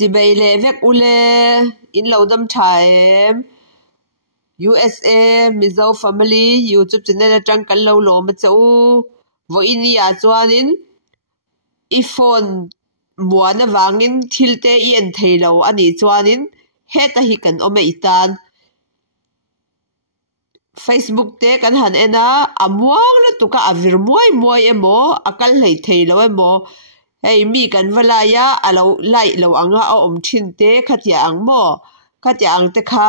chỉ bây lệ vek ule in lâu đâm trái USA Mizo Family YouTube channel trang kan lo lo ma chau vo in ya chuanin iPhone muana wangin thilte ien theilo ani chuanin heta hi kan ome itan Facebook te kan han ena amuang na tuka avir muai emo akal hlei theilo emo hei mi kan valaya alo lai lo anga a om thin te khatia ang mo khatia ang te kha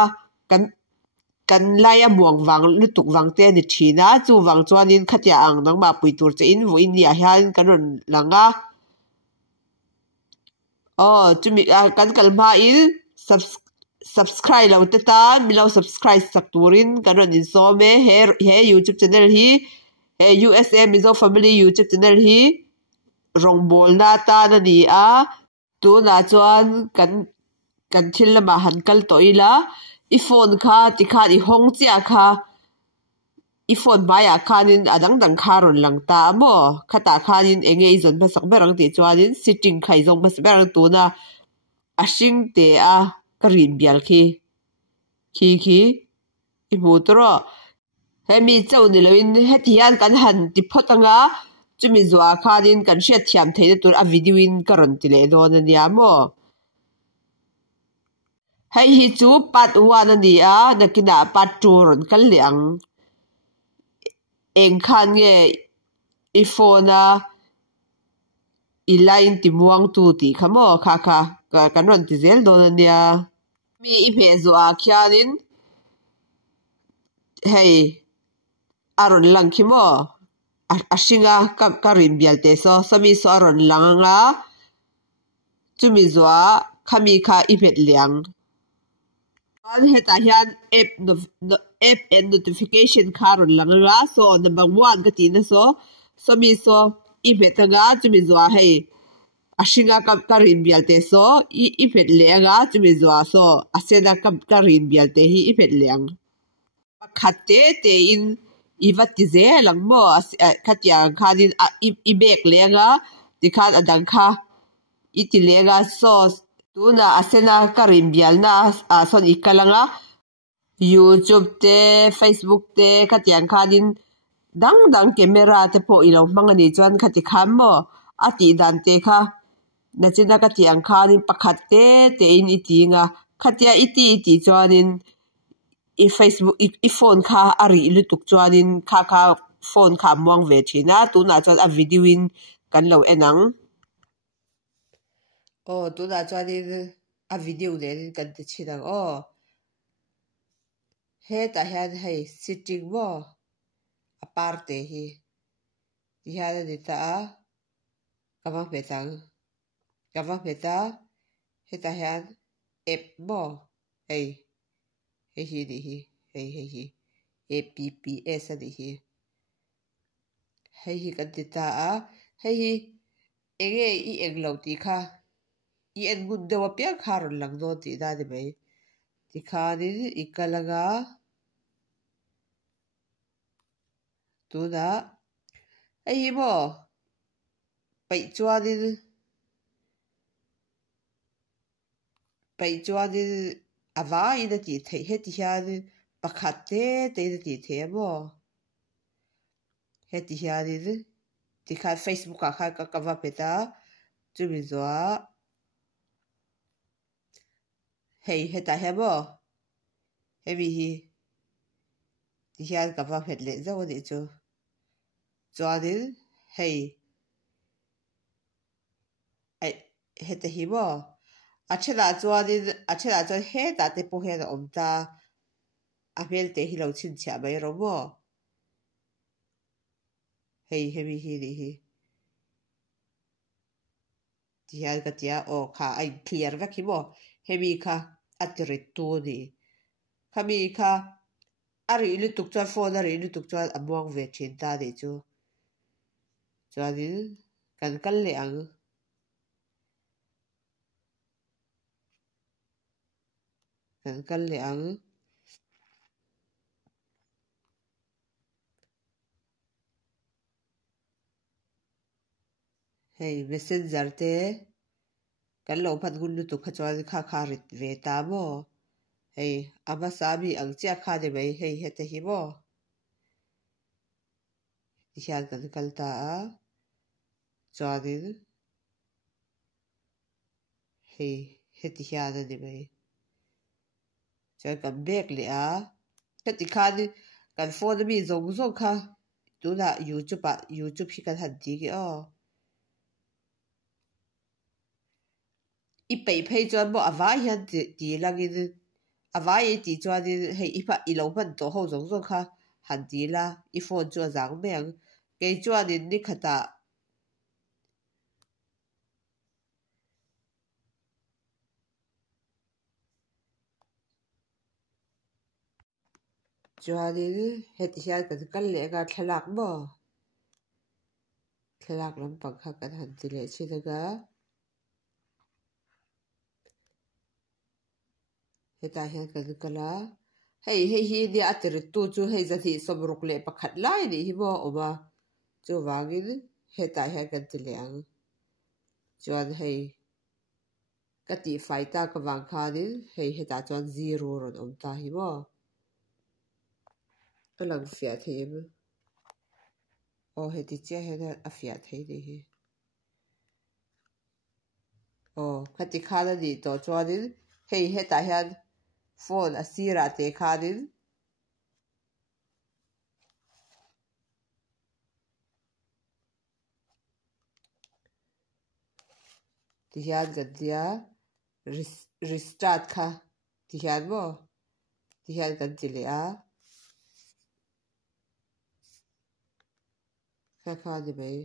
kan laia muang wang lutuk wang te ni thina chu wang chuanin khatia ang nangma puitur che in vo in ya hian karon langa chumi kan kalma in subscribe lo te ta milo subscribe sak turin karon in so me he YouTube channel hi he USA Mizo Family YouTube channel hi rongbol na ta na ni a tu na chuan kan thil lama hankal toila iPhone kha tikha I hong chia kha iPhone maya khanin adang kharon langta mo khata khanin enge izon basak berang ti chuanin sitting khai zong bas berang tu na ashing te a karin bial khi I mutro hemi chau ni loin hetian kan han ti photanga chumi zwa khanin kan hria thiam theina tur a video in karon ti le don ania mo hei hi chu part 1 ania nakina part 2 ron kal liang eng khan nge iPhone a I line ti muang tu ti khamo kha kan ron ti zel don ania mi I phe zwa khianin hei aron lang khimo ashinga karin bialte so sami so aron langa chumi zwa khami kha ibet liang an heta hian app and notification karon langa so number 1 ka ti na so sami so ibetanga chumi zwa hei ashinga karin bialte so ibet lenga chumi zwa so asena karin bialte hi ibet liang pakhatte te in iwati ze lang mo khatia khanin ibek lenga tikhan adang kha iti lenga so tuna asena karin bialna son ikalanga YouTube te Facebook te khatia khanin dang camera te po ilo mangani chuan khati kham mo ati dan te kha nachina khatia khanin pakhatte te in itinga khatia iti chuanin I Facebook I phone kha ari lutuk chuanin kha phone kha muang ve thina tuna chuan a video in kan lo enang tuna chuanin a video nen kan ti chinang he ta hian hei sitting mo aparte hi hian ni ta kama peta he ta hian app mo hei hi ni hi hei apps ani hi hei kan ti ta hei enge I englo ti kha I en gun dewa pia kharon lang no ti da ni mai ti khani ikalaga tuna hei mo pai chuanin awa ina ti thei he ti hian pakhatte te ina ti thei mo he ti hianin ti kha Facebook kha ka kawa peta chumi zwa hei heta hebo hemi hi ti hian kawa phet le zo ni chu chuanin hei ai heta hi mo achela chuan he ta te po he na omta a bel te hi lo chin chha mai ro mo hei hemi hi ni hi ti hian ka tia kha ai clear va ki mo hemi kha atrit tu ni khami kha ari lutuk chuan phone ari lutuk chuan amuang ve thin ta ni chu chuanin kan kal le ang hei messenger te kan lo phan gun lu tu kha chuan kha rit ve ta mo hei ama sami ang chia kha de mai hei hete hi mo hian kan kal ta a chuanin hei heti hian ani mai chuan kan bek le a heti kha ni kan phone mi zong kha tuna YouTube hi kan han ti ki o i pei phei chuan mo awa hian ti langin awa ye ti chuan hei ipa i lo man to ho zong kha han ti la i phone chu zang meng ke chuan ni khata chuanin heti hian kan kal le nga thlak mo thlak lampang kha kan han ti le chhinanga heta hian kan kala hei hi ni atir tu chu hei zathi somruk le pakhat lai ni hi mo oma chu wangin heta hian kan ti le ang chuan hei kati faita ka wang khanin hei heta chuan 0 ron om ta hi mo alang fia them o heti che hena a fia thei ni hi o khati khala ni to chuanin hei heta hian phone a sira te khanin ti hian kan tia restart kha ti hian mo ti hian kan ti le a kha ni mai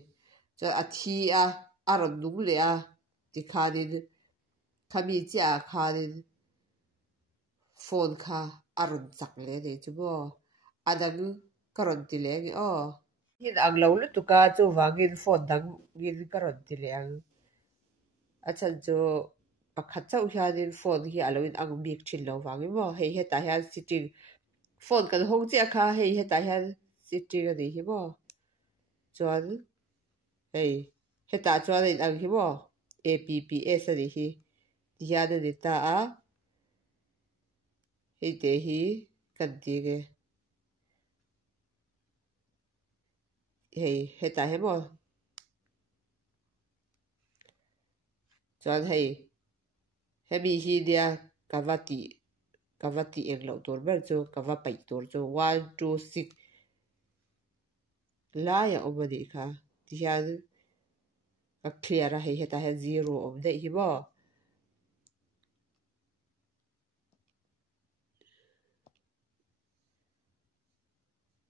cho a thi a aron dung le a ti khanin khami cha khanin phone kha aron chak le ni chu mo adang karon ti le ngi o hin ang lo lu tu ka chu wangin phone dang gin karon ti le ang achan chu pakhat chau hianin phone hi aloin ang bik thin lo wangi mo hei heta hian sitting phone kan hong che kha hei heta hian sitting ani hi mo chuan hei heta chuan in ang hi mo apps ani hi hian ani ta a hei te hi kan ti nge hei heta he mo chuan hei hemi hi dia kavati eng lo tur ber chu kava pai tur chu 1 2 6 la ya omani kha ti hian ka clear a hei heta he 0 om dei hi mo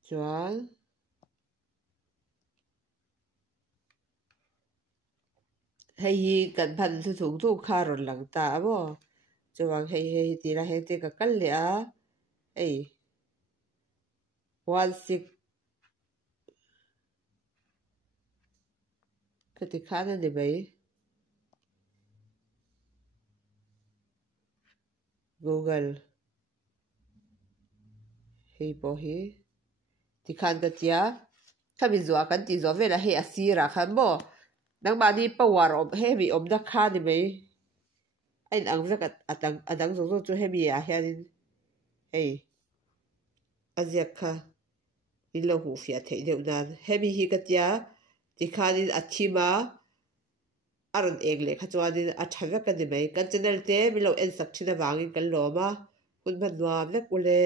chuan hei hi kan phan thu thung thu kha ron lang ta mo chuwang hei ti la hei te ka kal le a ei 1 6 kati khana ni mai Google hei po hi ti khan ka tia khami zwa kan ti zo vela hei asira khan mo nang ma ni pawar om he mi om da kha ni mai ain ang vek adang zo zo chu he mi a hianin hei azia kha in lo hu fia thei deuh nan he mi hi ka tia ti khanin athima aron ek le kha chuanin a thava ka ni mai kan channel te mi lo en sak thina wangin kan loma hun ban nuam vek ule